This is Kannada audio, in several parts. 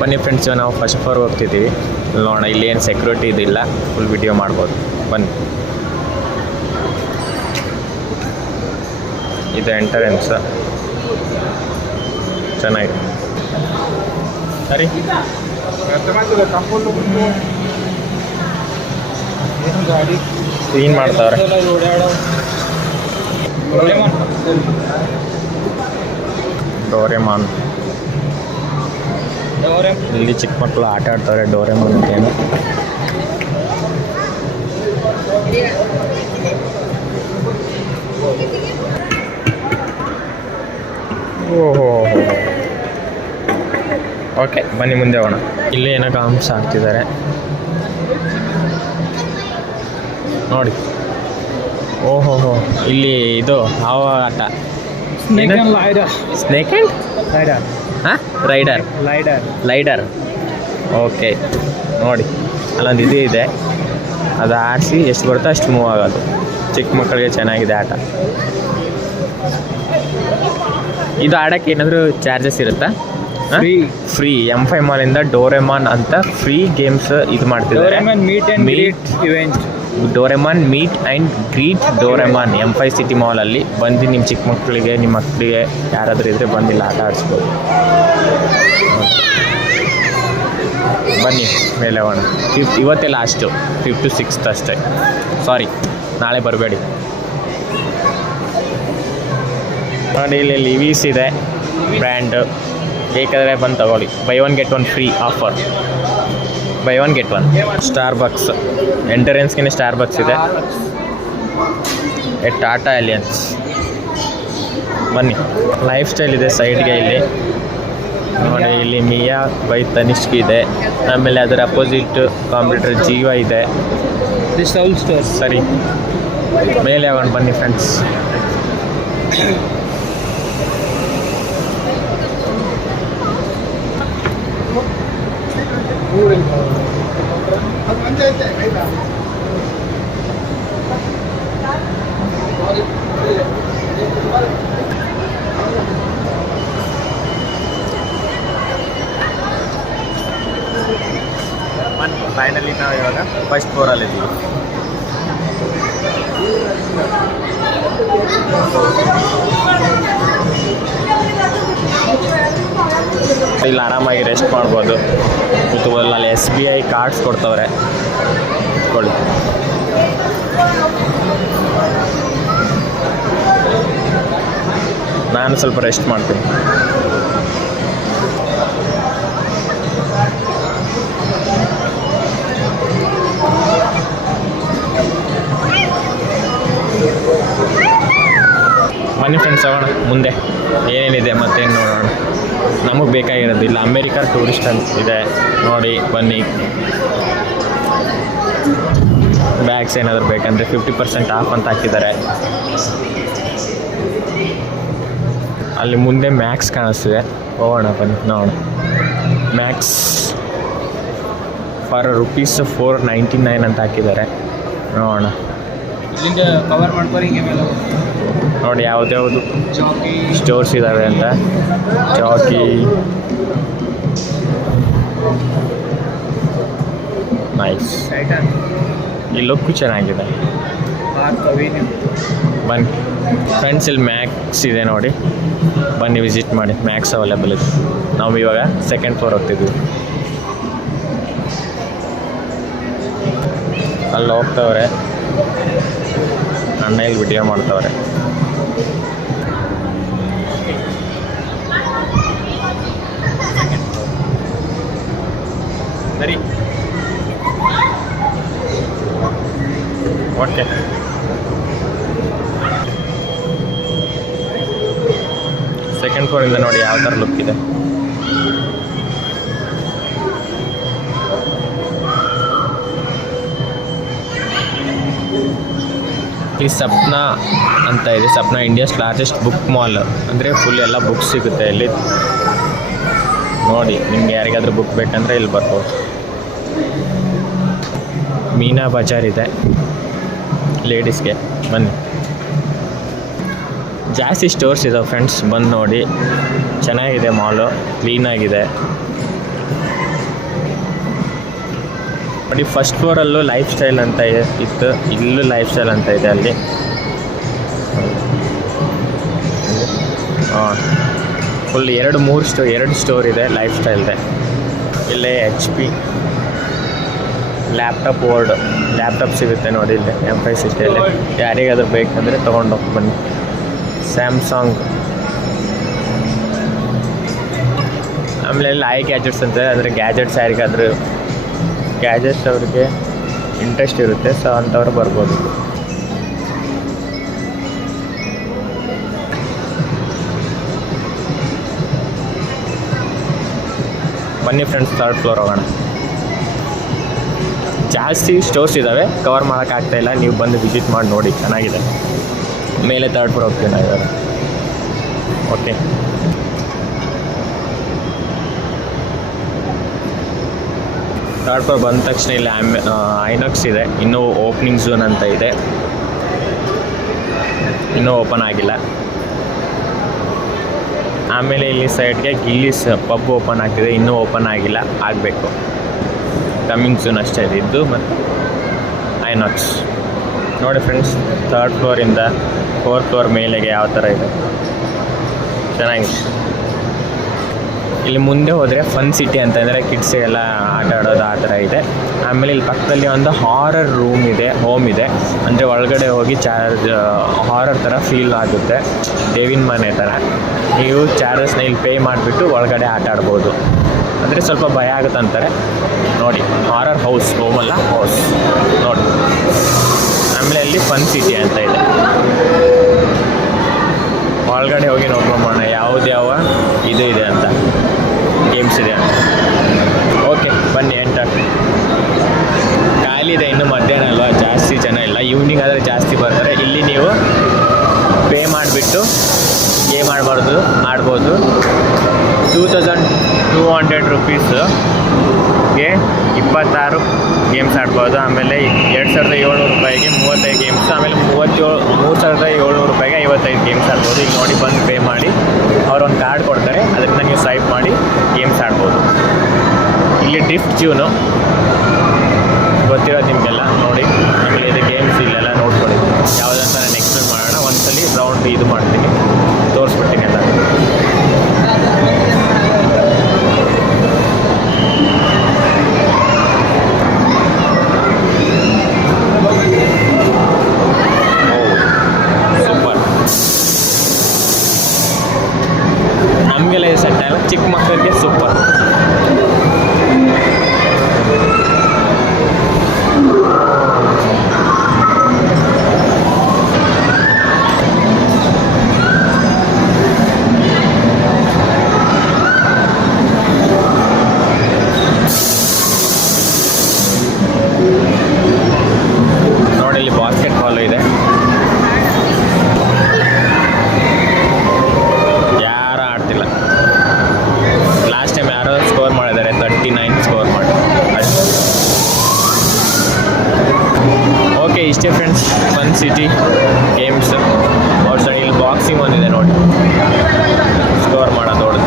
ಬನ್ನಿ ಫ್ರೆಂಡ್ಸ್, ನಾವು ಫಸ್ಟ್ ಫ್ಲೋರ್ ಹೋಗ್ತಿದ್ದೀವಿ. ನೋಡೋಣ ಇಲ್ಲಿ ಏನು ಸೆಕ್ಯೂರಿಟಿ ಇದಿಲ್ಲ, ಫುಲ್ ವಿಡಿಯೋ ಮಾಡ್ಬೋದು. ಬನ್ನಿ, ಇದು ಎಂಟರೆನ್ಸ್ ಚೆನ್ನಾಗಿದೆ. ಸರಿ, ಕ್ಲೀನ್ ಮಾಡ್ತಾವ್ರೆ. ಡೋರೆಮಾನ್, ಇಲ್ಲಿ ಚಿಕ್ಕ ಮಕ್ಕಳು ಆಟ ಆಡ್ತಾರೆ. ಡೋರೆಮಾನ್ ಅಂತೇನು. ಓಹೋ, ಓಕೆ ಬನ್ನಿ ಮುಂದೆ ಹೋಗೋಣ. ಇಲ್ಲಿ ಏನೋ ಕಾಮ್ಸ್ ಆಗ್ತಿದ್ದಾರೆ ನೋಡಿ. ಓಹೋ, ಇಲ್ಲಿ ಇದು ಯಾವ ಆಟ? ಸ್ನೇಕ್ ಆ್ಯಂಡ್ ಹಾಂ, ಲೈಡರ್. ಓಕೆ ನೋಡಿ, ಅಲ್ಲೊಂದು ಇದು ಇದೆ, ಅದು ಆಡಿಸಿ ಎಷ್ಟು ಬರುತ್ತೋ ಅಷ್ಟು ಮೂವ್ ಆಗೋದು. ಚಿಕ್ಕ ಮಕ್ಕಳಿಗೆ ಚೆನ್ನಾಗಿದೆ ಆಟ. ಇದು ಆಡೋಕ್ಕೆ ಏನಾದರೂ ಚಾರ್ಜಸ್ ಇರುತ್ತಾ? ಫ್ರೀ. M5 ಮಾಲಿಂದ ಡೋರೆಮಾನ್ ಅಂತ ಫ್ರೀ ಗೇಮ್ಸ್ ಇದು ಮಾಡ್ತಿದ್ದಾರೆ. Doraemon meet and greet Doraemon M5 city ಮಾಲಲ್ಲಿ ಬಂದು ನಿಮ್ಮ ಚಿಕ್ಕ ಮಕ್ಕಳಿಗೆ, ನಿಮ್ಮ ಮಕ್ಕಳಿಗೆ ಯಾರಾದರೂ ಇದ್ದರೆ ಬಂದಿಲ್ಲ ಆಟ ಆಡಿಸ್ಬೋದು. ಬನ್ನಿ ಮೇಲೆ ಹೋಗೋಣ. ಇವತ್ತೇ ಲಾಸ್ಟು, 5th to 6th ಅಷ್ಟೇ. ಸಾರಿ, ನಾಳೆ ಬರಬೇಡಿ. ನೋಡಿ, ಇಲ್ಲಿ ಲಿವೀಸ್ ಇದೆ ಬ್ರ್ಯಾಂಡ್. ಬೇಕಾದರೆ ಬಂದು ತಗೊಳ್ಳಿ. Buy 1 get 1 free offer. Buy 1 get 1. Starbucks ಎಂಟರೆನ್ಸ್ಗೆ ಸ್ಟಾರ್ಬಕ್ಸ್ ಇದೆ. ಟಾಟಾ ಅಲಿಯನ್ಸ್. ಬನ್ನಿ, ಲೈಫ್ ಸ್ಟೈಲ್ ಇದೆ ಸೈಡ್ಗೆ. ಇಲ್ಲಿ ನೋಡಿ, ಇಲ್ಲಿ ಮಿಯಾ ಬೈ ತನಿಷ್ಕ್ ಇದೆ. ಆಮೇಲೆ ಅದರ ಅಪೋಸಿಟ್ ಕಾಂಪ್ಯೂಟರ್ ಜೀವ ಇದೆ. ಸರಿ, ಮೇಲೆ ಹೋಗೋಣ ಬನ್ನಿ ಫ್ರೆಂಡ್ಸ್. ಫೈನಲಿ ನಾವು ಇವಾಗ ಫಸ್ಟ್ ಫ್ಲೋರಲ್ಲಿದ್ದೀವಿ. ಇಲ್ಲಿ ಆರಾಮಾಗಿ ರೆಸ್ಟ್ ಮಾಡ್ಬೋದು. ಅಲ್ಲಿ SBI ಕಾರ್ಡ್ಸ್ ಕೊಡ್ತವ್ರೆ, ಕೊಡಿ. ನಾನು ಸ್ವಲ್ಪ ರೆಸ್ಟ್ ಮಾಡ್ತೀನಿ. ಬನ್ನಿ ಫ್ರೆಂಡ್ಸ್, ಹೋಗೋಣ ಮುಂದೆ ಏನೇನಿದೆ ಮತ್ತೇನು ನೋಡೋಣ. ನಮಗೆ ಬೇಕಾಗಿರೋದು ಇಲ್ಲ, ಅಮೇರಿಕಾ ಟೂರಿಸ್ಟ್ ಅಂತ ಇದೆ ನೋಡಿ. ಬನ್ನಿ, ಬ್ಯಾಗ್ಸ್ ಏನಾದರೂ ಬೇಕಂದರೆ 50% ಆಫ್ ಅಂತ ಹಾಕಿದ್ದಾರೆ. ಅಲ್ಲಿ ಮುಂದೆ ಮ್ಯಾಕ್ಸ್ ಕಾಣಿಸ್ತಿದೆ, ಹೋಗೋಣ ಬನ್ನಿ ನೋಡೋಣ. ಮ್ಯಾಕ್ಸ್ ಫಾರ್ ₹499 ಅಂತ ಹಾಕಿದ್ದಾರೆ, ನೋಡೋಣ. ಕವರ್ ಮಾಡ್ತಾರೆ ನೋಡಿ ಯಾವುದ್ಯಾವುದು ಸ್ಟೋರ್ಸ್ ಇದ್ದಾವೆ ಅಂತ. ಜಾಕಿ, ನೈಸ್. ಈ ಲುಕ್ಕು ಚೆನ್ನಾಗಿದೆ. ಬನ್ನಿ ಫ್ರೆಂಡ್ಸ್, ಇಲ್ಲಿ ಮ್ಯಾಕ್ಸ್ ಇದೆ ನೋಡಿ, ಬನ್ನಿ ವಿಸಿಟ್ ಮಾಡಿ. ಮ್ಯಾಕ್ಸ್ ಅವೈಲೇಬಲ್ ಇದೆ. ನಾವು ಇವಾಗ 2nd ಫ್ಲೋರ್ ಹೋಗ್ತಿದ್ವಿ. ಅಲ್ಲಿ ಹೋಗ್ತವ್ರೆ, ಅಣ್ಣ ಇಲ್ಲಿ ವಿಡಿಯೋ ಮಾಡ್ತವ್ರೆ. ಸರಿ, ಓಕೆ. ಸೆಕೆಂಡ್ ಫ್ಲೋರಿಂದ ನೋಡಿ ಯಾವ ಥರ ಲುಕ್ ಇದೆ. ಈ ಸಪ್ನಾ ಅಂತ ಇದೆ. Sapna India's largest book mall, ಅಂದರೆ ಫುಲ್ ಎಲ್ಲ ಬುಕ್ಸ್ ಸಿಗುತ್ತೆ ಇಲ್ಲಿ ನೋಡಿ. ನಿಮ್ಗೆ ಯಾರಿಗಾದ್ರೂ ಬುಕ್ ಬೇಕಂದರೆ ಇಲ್ಲಿ ಬರ್ಬೋದು. ಮೀನಾ ಬಜಾರ್ ಇದೆ ಲೇಡೀಸ್ಗೆ, ಬನ್ನಿ. ಜಾಸ್ತಿ ಸ್ಟೋರ್ಸ್ ಇದಾವೆ ಫ್ರೆಂಡ್ಸ್, ಬಂದು ನೋಡಿ. ಚೆನ್ನಾಗಿದೆ ಮಾಲು, ಕ್ಲೀನಾಗಿದೆ. ನೋಡಿ ಫಸ್ಟ್ ಫ್ಲೋರಲ್ಲೂ ಲೈಫ್ ಸ್ಟೈಲ್ ಅಂತ ಇತ್ತು, ಇಲ್ಲೂ ಲೈಫ್ ಸ್ಟೈಲ್ ಅಂತ ಇದೆ ಅಲ್ಲಿ. ಹಾಂ, ಫುಲ್ ಎರಡು ಸ್ಟೋರ್ ಇದೆ ಲೈಫ್ ಸ್ಟೈಲ್ದೆ. ಇಲ್ಲೇ HP ಲ್ಯಾಪ್ಟಾಪ್ ಸಿಗುತ್ತೆ ನೋಡಿ ಇಲ್ಲಿ M5 ಸಿಟಿಯಲ್ಲಿ. ಯಾರಿಗಾದ್ರೂ ಬೇಕಂದರೆ ತೊಗೊಂಡೋಗಿ ಬನ್ನಿ. ಸ್ಯಾಮ್ಸಂಗ್, ಆಮೇಲೆ ಎಲ್ಲ ಗ್ಯಾಜೆಟ್ಸ್ ಅಂತ, ಅಂದರೆ ಗ್ಯಾಜೆಟ್ಸ್ ಯಾರಿಗಾದ್ರೂ ಗ್ಯಾಜೆಟ್ಸ್ ಅವ್ರಿಗೆ ಇಂಟ್ರೆಸ್ಟ್ ಇರುತ್ತೆ, ಸೊ ಅಂಥವ್ರು ಬರ್ಬೋದು. ಬನ್ನಿ ಫ್ರೆಂಡ್ಸ್, 3rd ಫ್ಲೋರ್ ಹೋಗೋಣ. ಜಾಸ್ತಿ ಸ್ಟೋರ್ಸ್ ಇದ್ದಾವೆ, ಕವರ್ ಮಾಡೋಕ್ಕಾಗ್ತಾಯಿಲ್ಲ. ನೀವು ಬಂದು ವಿಸಿಟ್ ಮಾಡಿ ನೋಡಿ, ಚೆನ್ನಾಗಿದೆ. ಮೇಲೆ 3rd ಫ್ಲೋರ್ ಹೋಗ್ತೀನಿ ನಾವು ಇವಾಗ. ಓಕೆ, ಥರ್ಡ್ ಫ್ಲೋರ್ ಬಂದ ತಕ್ಷಣ ಇಲ್ಲಿ ಐನಾಕ್ಸ್ ಇದೆ. ಇನ್ನೂ ಓಪನಿಂಗ್ ಝೋನ್ ಅಂತ ಇದೆ, ಇನ್ನೂ ಓಪನ್ ಆಗಿಲ್ಲ. ಆಮೇಲೆ ಇಲ್ಲಿ ಸೈಡ್ಗೆ ಗಿಲ್ಲಿಸ್ ಪಬ್ ಓಪನ್ ಆಗ್ತಿದೆ, ಇನ್ನೂ ಓಪನ್ ಆಗಿಲ್ಲ, ಆಗಬೇಕು. ಕಮ್ಮಿಂಗ್ ಝೋನ್ ಅಷ್ಟೇ ಇದ್ದು. ಮತ್ತು ಐನಾಕ್ಸ್ ನೋಡಿ ಫ್ರೆಂಡ್ಸ್, 3rd ಫ್ಲೋರಿಂದ 4th ಫ್ಲೋರ್ ಮೇಲೆಗೆ ಯಾವ ಥರ ಇದೆ, ಚೆನ್ನಾಗಿದೆ. ಇಲ್ಲಿ ಮುಂದೆ ಹೋದರೆ ಫನ್ ಸಿಟಿ ಅಂತಂದರೆ ಕಿಡ್ಸಿಗೆಲ್ಲ ಆಟ ಆಡೋದು ಆ ಥರ ಇದೆ. ಆಮೇಲೆ ಇಲ್ಲಿ ಪಕ್ಕದಲ್ಲಿ ಒಂದು ಹಾರರ್ ಹೋಮ್ ಇದೆ. ಅಂದರೆ ಒಳಗಡೆ ಹೋಗಿ ಹಾರರ್ ಥರ ಫೀಲ್ ಆಗುತ್ತೆ, ದೇವಿನ ಮನೆ ಥರ. ನೀವು ಚಾರ್ಜಸ್ನ ಇಲ್ಲಿ ಪೇ ಮಾಡಿಬಿಟ್ಟು ಒಳಗಡೆ ಆಟ ಆಡ್ಬೋದು. ಅಂದರೆ ಸ್ವಲ್ಪ ಭಯ ಆಗುತ್ತೆ ಅಂತಾರೆ ನೋಡಿ. ಹಾರರ್ ಹೋಮಲ್ಲ, ಹೌಸ್ ನೋಡಿ. ಆಮೇಲೆ ಅಲ್ಲಿ ಫನ್ ಸಿಟಿ ಅಂತ ಇದೆ, ಒಳಗಡೆ ಹೋಗಿ ನೋಡ್ಕೊಂಬೋಣ ಯಾವ ಇದು ಇದೆ ಅಂತ, ಗೇಮ್ಸ್ ಇದೆ ಅಂತ. ಓಕೆ ಬನ್ನಿ, ಎಂಟರ್. ಖಾಲಿ ಇದೆ, ಇನ್ನು ಮಧ್ಯಾಹ್ನ ಅಲ್ವಾ, ಜಾಸ್ತಿ ಜನ ಇಲ್ಲ. ಈವ್ನಿಂಗ್ ಆದರೆ ಜಾಸ್ತಿ ಬರ್ತಾರೆ. ಇಲ್ಲಿ ನೀವು ಪೇ ಮಾಡಿಬಿಟ್ಟು ಗೇಮ್ ಆಡ್ಬೋದು. 2200 ರುಪೀಸ್ಗೆ 26 ಗೇಮ್ಸ್ ಆಡ್ಬೋದು. ಆಮೇಲೆ 2700 ರೂಪಾಯಿಗೆ 35 ಗೇಮ್ಸ್. ಆಮೇಲೆ 3700 ರೂಪಾಯಿಗೆ 55 ಗೇಮ್ಸ್ ಆಡ್ಬೋದು. ಈಗ ನೋಡಿ, ಬಂದು ಪೇ ಮಾಡಿ ಅವರೊಂದು ಕಾರ್ಡ್ ಕೊಡ್ತಾರೆ, ಅದರಿಂದ ನೀವು ಸ್ವೈಪ್ ಮಾಡಿ ಗೇಮ್ಸ್ ಆಡ್ಬೋದು. ಇಲ್ಲಿ ಡ್ರಿಫ್ಟ್ ಜೂನು ಗೊತ್ತಿರೋದು ನಿಮಗೆಲ್ಲ ನೋಡಿ. ಆಮೇಲೆ ಇದು ಗೇಮ್ಸ್ ಇಲ್ಲೆಲ್ಲ ನೋಡ್ಕೊಳ್ಳಿ, ಯಾವುದಂತ ನಾನು ಎಕ್ಸ್ಪ್ಲೇನ್ ಮಾಡೋಣ. ಒಂದ್ಸಲಿ ರೌಂಡ್ ಇದು ಮಾಡ್ತೀನಿ, ತೋರಿಸ್ಬಿಡ್ತೀನಿ ಎಲ್ಲ. ಸೂಪರ್. ನಮಗೆಲ್ಲ ಇದು ಸೆಟ್ ಆಗಲ್ಲ, ಚಿಕ್ಕ ಮಕ್ಕಳಿಗೆ ಸೂಪರ್. ನೋಡಿ, ಇಲ್ಲಿ ಬಾಸ್ಕೆಟ್ ಬಾಲ್ ಇದೆ. ಯಾರು ಆಡ್ತಿಲ್ಲ. ಲಾಸ್ಟ್ ಟೈಮ್ ಯಾರೋ ಸ್ಕೋರ್ ಮಾಡಿದ್ದಾರೆ, 39 ಸ್ಕೋರ್ ಮಾಡಿ. ಓಕೆ, ಇಷ್ಟೇ ಫ್ರೆಂಡ್ಸ್, ಫನ್ ಸಿಟಿ ಗೇಮ್ಸ್. ಅವ್ರ ಇಲ್ಲಿ ಬಾಕ್ಸಿಂಗ್ ಒಂದಿದೆ ನೋಡಿ, ಸ್ಕೋರ್ ಮಾಡೋದು ನೋಡೋದು.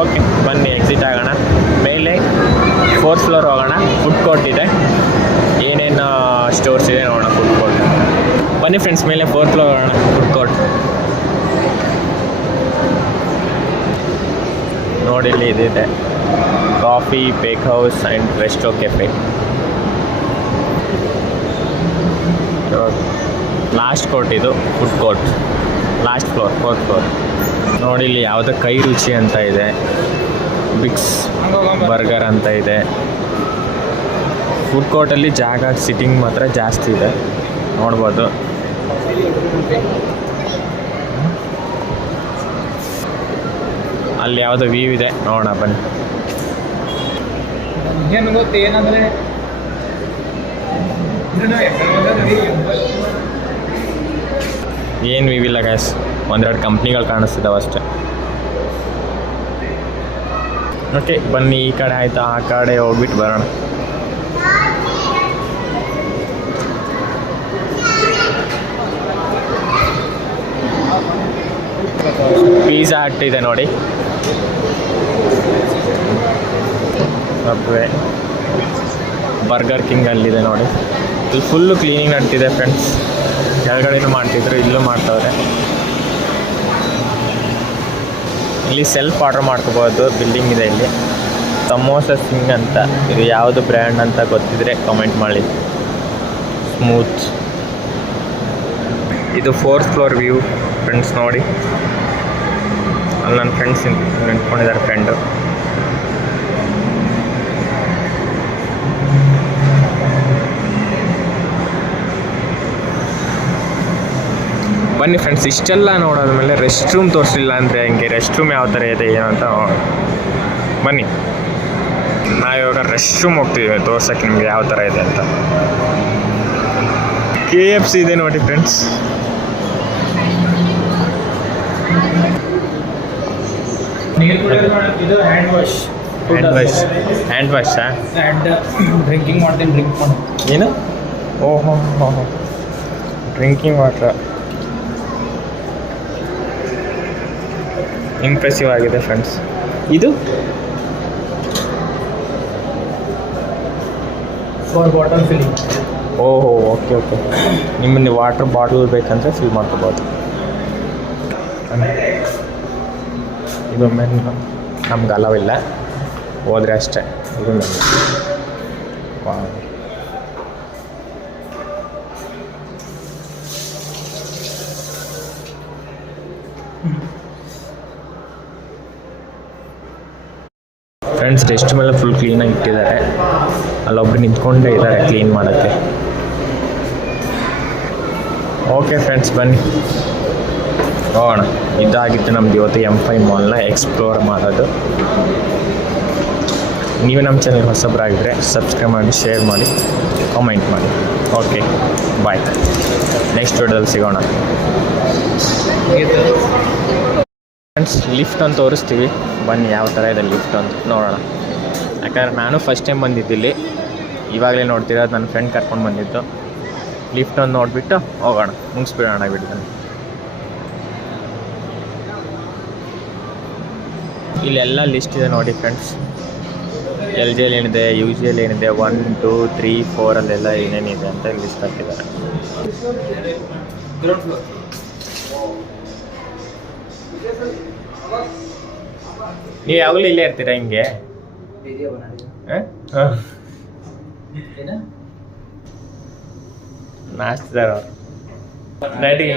ಓಕೆ ಬನ್ನಿ, ಎಕ್ಸಿಟ್ ಆಗೋಣ. ಮೇಲೆ 4th ಫ್ಲೋರ್ ಹೋಗೋಣ. ಫುಡ್ ಕೋರ್ಟ್ ಇದೆ, ಏನೇನು ಸ್ಟೋರ್ಸ್ ಇದೆ ನೋಡೋಣ. ಫುಡ್ ಕೋರ್ಟ್ ಬನ್ನಿ ಫ್ರೆಂಡ್ಸ್, ಮೇಲೆ 4th ಫ್ಲೋರ್ ಹೋಗೋಣ. ಫುಡ್ ಕೋರ್ಟ್ ನೋಡಿ, ಇಲ್ಲಿ ಇದಿದೆ, coffee, bake house and resto cafe. Last court ಇದು, food court. Last floor, 4th floor. ನೋಡಿ, ಇಲ್ಲಿ ಯಾವುದೋ ಕೈ ರುಚಿ ಅಂತ ಇದೆ, ಬಿಕ್ಸ್ ಬರ್ಗರ್ ಅಂತ ಇದೆ. ಫುಡ್ ಕೋರ್ಟಲ್ಲಿ ಜಾಗ, ಸಿಟ್ಟಿಂಗ್ ಮಾತ್ರ ಜಾಸ್ತಿ ಇದೆ, ನೋಡ್ಬೋದು. ಅಲ್ಲಿ ಯಾವುದೋ ವ್ಯೂ ಇದೆ, ನೋಡೋಣ ಬನ್ನಿ. ಏನು ಗೊತ್ತು ಏನಂದರೆ ಏನು ವ್ಯೂ ಇಲ್ಲ ಗ್ಯಾಸ್, ಒಂದೆರಡು ಕಂಪ್ನಿಗಳು ಕಾಣಿಸ್ತಿದ್ದಾವೆ ಅಷ್ಟೇ. ಓಕೆ ಬನ್ನಿ, ಈ ಕಡೆ ಆಯಿತಾ, ಆ ಕಡೆ ಹೋಗ್ಬಿಟ್ಟು ಬರೋಣ. ಪಿಜ್ಜಾ ಹಟ್ ಇದೆ ನೋಡಿ. ಸಬ್ವೆ, ಬರ್ಗರ್ ಕಿಂಗ್ ಅಲ್ಲಿದೆ ನೋಡಿ. ಇಲ್ಲಿ ಫುಲ್ಲು ಕ್ಲೀನಿಂಗ್ ನಡ್ತಿದೆ ಫ್ರೆಂಡ್ಸ್. ಕೆಳಗಡೆನೂ ಮಾಡ್ತಿದ್ರು, ಇಲ್ಲೂ ಮಾಡ್ತವ್ರೆ. ಇಲ್ಲಿ ಸೆಲ್ಫ್ ಆರ್ಡರ್ ಮಾಡ್ಕೋಬೋದು, ಬಿಲ್ಲಿಂಗ್ ಇದೆ ಇಲ್ಲಿ. ಸಮೋಸ ಸಿಂಗ್ ಅಂತ, ಇದು ಯಾವುದು ಬ್ರ್ಯಾಂಡ್ ಅಂತ ಗೊತ್ತಿದ್ರೆ ಕಮೆಂಟ್ ಮಾಡಿ. ಸ್ಮೂತ್. ಇದು 4th ಫ್ಲೋರ್ ವ್ಯೂ ಫ್ರೆಂಡ್ಸ್ ನೋಡಿ. ಅಲ್ಲಿ ನನ್ನ ಫ್ರೆಂಡ್ಸ್ ನಿಂತ್ಕೊಂಡಿದ್ದಾರೆ, ಫ್ರೆಂಡು. ಬನ್ನಿ ಫ್ರೆಂಡ್ಸ್, ಇಷ್ಟೆಲ್ಲ ನೋಡೋದ್ಮೇಲೆ ರೆಸ್ಟ್ ರೂಮ್ ತೋರಿಸಲಿಲ್ಲ ಅಂದರೆ ಹೆಂಗೆ, ರೆಸ್ಟ್ ರೂಮ್ ಯಾವ ಥರ ಇದೆ ಏನು ಅಂತ ಬನ್ನಿ. ನಾವಿವಾಗ ರೆಸ್ಟ್ ರೂಮ್ ಹೋಗ್ತೀವಿ ತೋರ್ಸೋಕ್ಕೆ ನಿಮಗೆ ಯಾವ ಥರ ಇದೆ ಅಂತ. KFC ಇದೆ ನೋಡಿ ಫ್ರೆಂಡ್ಸ್. ಇದು ಹ್ಯಾಂಡ್ ವಾಶ್. ಹ್ಯಾಂಡ್ ವಾಶಾ? ಆ್ಯಂಡ್ ಡ್ರಿಂಕಿಂಗ್ ಮಾಡ್ತೀನಿ, ಡ್ರಿಂಕ್ ಮಾಡಿ. ಏನು? ಓಹೋ ಹೋ, ಡ್ರಿಂಕಿಂಗ್ ವಾಟ್ರ್. ಇಂಪ್ರೆಸಿವ್ ಆಗಿದೆ ಫ್ರೆಂಡ್ಸ್. ಇದು ಫಾರ್ ಬಾಟಲ್ ಫಿಲ್ಲಿಂಗ್. ಓಹೋ, ಓಕೆ. ನಿಮ್ಮಲ್ಲಿ ವಾಟರ್ ಬಾಟಲ್ ಬೇಕಂದರೆ ಫಿಲ್ ಮಾಡ್ಕೋಬೋದು. ಇದು ಮೆನು, ನಮ್ಗೆ ಅಲವಿಲ್ಲ, ಹೋದರೆ ಅಷ್ಟೇ. ಇದು ಮೆನು. ಫ್ರೆಂಡ್ಸ್, ರೆಸ್ಟ್ ಮೇಲೆ ಫುಲ್ ಕ್ಲೀನಾಗಿ ಇಟ್ಟಿದ್ದಾರೆ. ಅಲ್ಲೊಬ್ರು ನಿಂತ್ಕೊಂಡೇ ಇದ್ದಾರೆ ಕ್ಲೀನ್ ಮಾಡೋಕ್ಕೆ. ಓಕೆ ಫ್ರೆಂಡ್ಸ್, ಬನ್ನಿ ಹೋಗೋಣ. ಇದಾಗಿತ್ತು ನಮ್ದು ಇವತ್ತು M5 ಮಾಲ್ನ ಎಕ್ಸ್ಪ್ಲೋರ್ ಮಾಡೋದು. ನೀವು ನಮ್ಮ ಚಾನಲ್ ಹೊಸಬರಾಗಿದ್ದರೆ ಸಬ್ಸ್ಕ್ರೈಬ್ ಮಾಡಿ, ಶೇರ್ ಮಾಡಿ, ಕಾಮೆಂಟ್ ಮಾಡಿ. ಓಕೆ, ಬಾಯ್. ನೆಕ್ಸ್ಟ್ ವಿಡಿಯೋದಲ್ಲಿ ಸಿಗೋಣ ಫ್ರೆಂಡ್ಸ್. ಲಿಫ್ಟ್ ಅಂತ ತೋರಿಸ್ತೀವಿ, ಬನ್ನಿ ಯಾವ ಥರ ಇದೆ ಲಿಫ್ಟ್ ಅಂತ ನೋಡೋಣ. ಯಾಕಂದರೆ ನಾನು ಫಸ್ಟ್ ಟೈಮ್ ಬಂದಿದ್ದಿಲ್ಲಿ, ಇವಾಗಲೇ ನೋಡ್ತಿರೋದು. ನನ್ನ ಫ್ರೆಂಡ್ ಕರ್ಕೊಂಡು ಬಂದಿದ್ದು. ಲಿಫ್ಟ್ ಒಂದು ನೋಡಿಬಿಟ್ಟು ಹೋಗೋಣ, ಮುಗಿಸ್ಬಿಡೋಣ ಬಿಡ್ತಾನೆ. ಇಲ್ಲೆಲ್ಲ ಲಿಸ್ಟ್ ಇದೆ ನೋಡಿ ಫ್ರೆಂಡ್ಸ್. LG ಏನಿದೆ, UGL ಏನಿದೆ, 1, 2, 3, 4 ಅಲ್ಲೆಲ್ಲ ಏನೇನಿದೆ ಅಂತ ಲಿಸ್ಟ್ ಹಾಕಿದ್ದಾರೆ. Ground floor. ನೀವು ಯಾವಾಗಲೂ ಇಲ್ಲೇ ಇರ್ತೀರಾ ಹಿಂಗೆ? ನಾಚ್ತಿದ್ದಾರೆ ಅವರು. ನೈಟಿಗೆ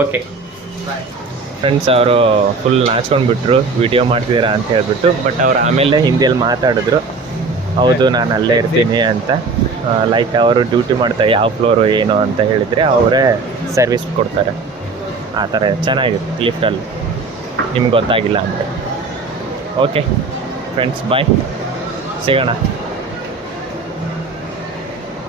ಓಕೆ ಫ್ರೆಂಡ್ಸ್, ಅವರು ಫುಲ್ ನಾಚ್ಕೊಂಡ್ಬಿಟ್ರು, ವಿಡಿಯೋ ಮಾಡ್ತಿದ್ದೀರಾ ಅಂತ ಹೇಳ್ಬಿಟ್ಟು. ಬಟ್ ಅವ್ರು ಆಮೇಲೆ ಹಿಂದಿಯಲ್ಲಿ ಮಾತಾಡಿದ್ರು, ಹೌದು ನಾನು ಅಲ್ಲೇ ಇರ್ತೀನಿ ಅಂತ. ಲೈಕ್ ಅವರು ಡ್ಯೂಟಿ ಮಾಡ್ತಾರೆ, ಯಾವ ಫ್ಲೋರು ಏನು ಅಂತ ಹೇಳಿದರೆ ಅವರೇ ಸರ್ವಿಸ್ ಕೊಡ್ತಾರೆ. ಆ ಥರ ಚೆನ್ನಾಗಿರುತ್ತೆ ಲಿಫ್ಟಲ್ಲಿ, ನಿಮ್ಗೆ ಗೊತ್ತಾಗಿಲ್ಲ ಅಂದರೆ. ಓಕೆ ಫ್ರೆಂಡ್ಸ್, ಬಾಯ್, ಸಿಗೋಣ.